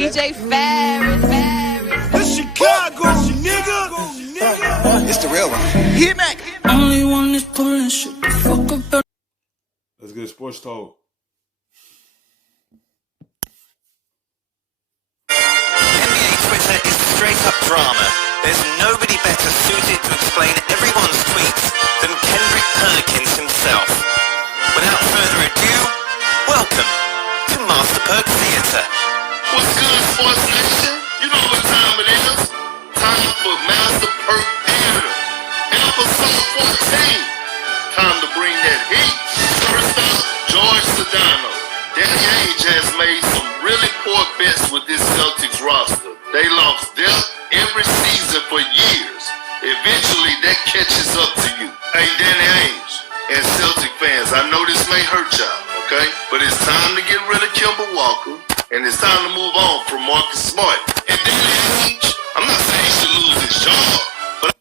DJ Ferris. The Chicago, nigga. It's the real one. Hit me. Only one is pulling shit the fuck up. Let's get sports talk. NBA Twitter is straight up drama. There's nobody better suited to explain everyone's tweets than Kendrick Perkins himself. Without further ado, welcome to Master Perk Theater. What's good, Sports Nation? You know what time it is. Time for Master Perk Theater. Episode 14. Time to bring that heat. First up, George Sedano. Danny Ainge has made some really poor bets with this Celtics roster. They lost depth every season for years. Eventually, that catches up to you. Hey, Danny Ainge and Celtic fans, I know this may hurt y'all, okay? But it's time to get rid of Kemba Walker, and it's time to move on from Marcus Smart. And Danny Ainge, I'm not saying he should lose his job, but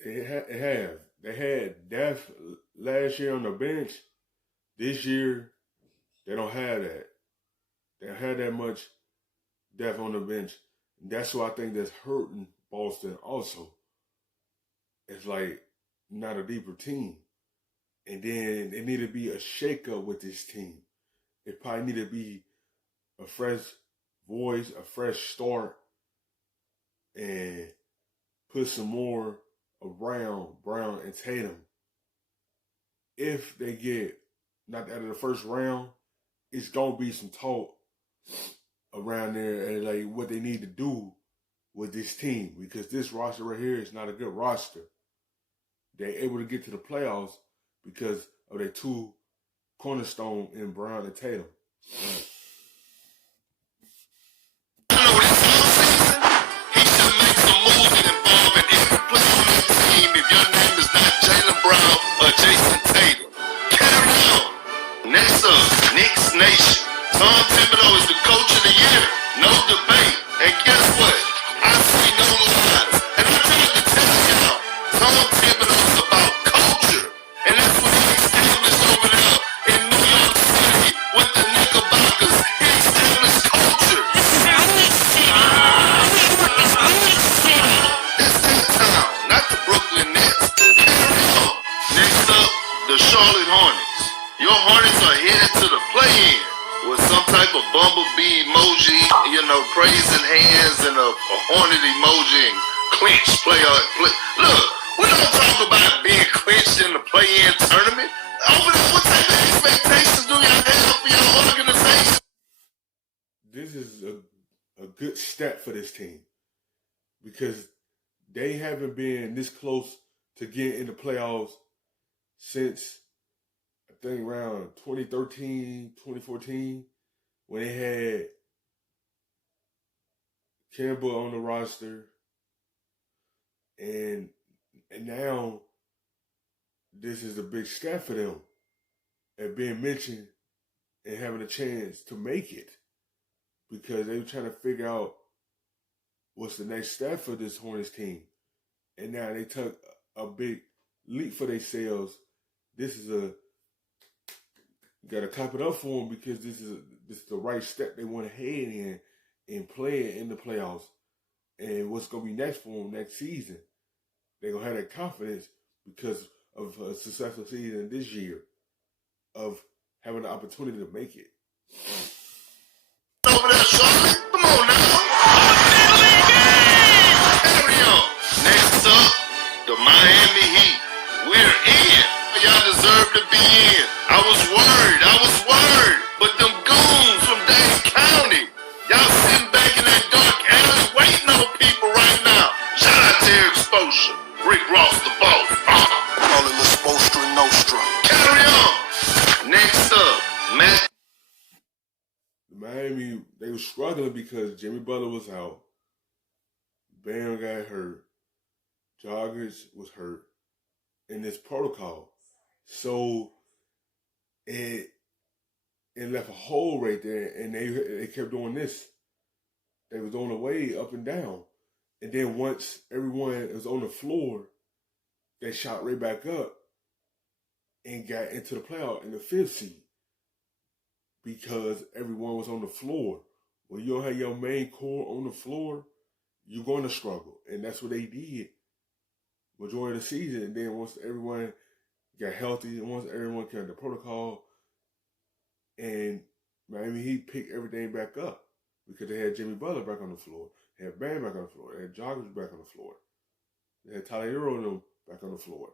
It have. They had depth last year on the bench. This year, they don't have that. They don't have that much depth on the bench. And that's what I think that's hurting Boston also. It's like not a deeper team. And then there need to be a shakeup with this team. It probably need to be a fresh voice, a fresh start, and put some more around Brown and Tatum. If they get knocked out of the first round, it's gonna be some talk around there and like what they need to do with this team, because this roster right here is not a good roster. They're able to get to the playoffs because of their two cornerstone in Brown and Tatum. I know this offseason, he should make some moves and involve in every player on that team if your name is not Jaylen Brown or Jason Tatum. Carry on. Next up, Knicks Nation. Tom Thibodeau is the coach of the year. No debate. And guess what? I see no lies. And I tried to tell y'all, Tom Thibodeau is about culture. And that's what he established over there in New York City with the Knickerbockers. He established culture. It's that town, not the Brooklyn Nets. Carry on. Next up, the Charlotte Hornets. Your Hornets are headed to the play-in with some type of bumblebee emoji, praising hands and a hornet emoji and clinch play. Look, we don't talk about being clinched in the play-in tournament. Over there, what type of expectations do y'all have for your organization? This is a good step for this team because they haven't been this close to getting in the playoffs since I think around 2013, 2014, when they had Kemba on the roster, and now this is a big step for them and being mentioned and having a chance to make it, because they were trying to figure out what's the next step for this Hornets team. And now they took a big leap for themselves. This is you got to clap it up for them, because this is the right step they want to head in and play in the playoffs. And what's going to be next for them next season, they're going to have that confidence because of a successful season this year of having the opportunity to make it. Over there, Charlotte. Come on now. Carry on. Next up, the Miami Heat. We're in. Y'all deserve to be in. I was worried. But them goons from Dane County, y'all sitting back in that dark alley waiting on people right now. Shout out to Eric Spoelstra. Rick Ross, the boss. Call it La Spolstra Nostra. Carry on. Next up, Matt. Miami, they were struggling because Jimmy Butler was out. Bam got hurt. Joggers was hurt in this protocol. So it left a hole right there, and they kept doing this. They was on the way up and down. And then once everyone was on the floor, they shot right back up and got into the playoff in the 5th seed. because everyone was on the floor. When you don't have your main core on the floor, you're going to struggle. And that's what they did majority of the season. And then once everyone got healthy, and once everyone came the protocol, and Miami Heat picked everything back up because they had Jimmy Butler back on the floor, they had Bam back on the floor, they had Joggers back on the floor, they had Tyler Hero and them back on the floor.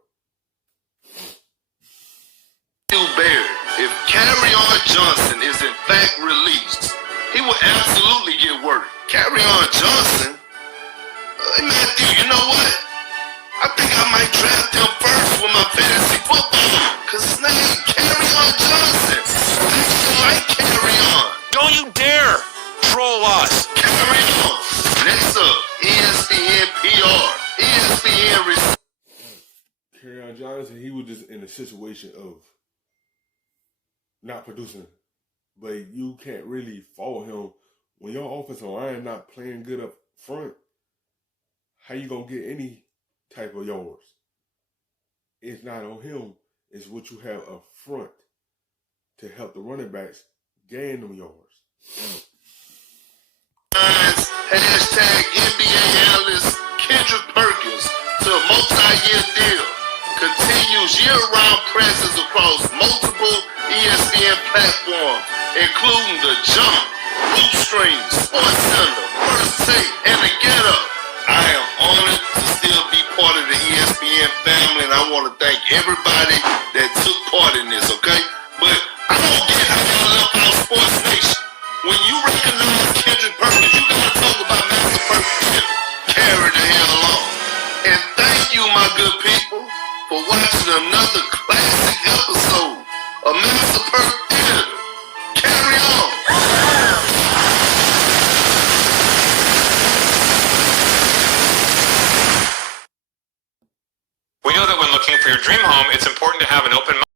If Carry-On Johnson is in fact released, he will absolutely get work. Carry-On Johnson? Matthew, you know what? I think I might draft him first with my fantasy football. Cause his name Carry-On Johnson. I actually like Carry-On. Don't you dare troll us. Carry-On. Next up, ESPN PR. ESPN Carry-On Johnson, he was just in a situation of not producing. But you can't really fault him when your offensive line not playing good up front. How you gonna get any type of yards? It's not on him. It's what you have up front to help the running backs gain them yards. Hashtag NBA analyst Kendrick Perkins to a multi-year deal. Continues year-round presence across multiple ESPN platforms, including The Jump, Bootstream, SportsCenter, First Take, and The Get Up. I am honored to still be part of the ESPN family, and I want to thank everybody that took part in this, okay? But I don't get how y'all left out Sports Nation. When you recognize Kendrick Perkins, you gotta talk about Master Perkins. Carry the hell along. And thank you, my good people, for watching another classic episode of Master Perkins Theater. Carry on. We know that when looking for your dream home, it's important to have an open mind.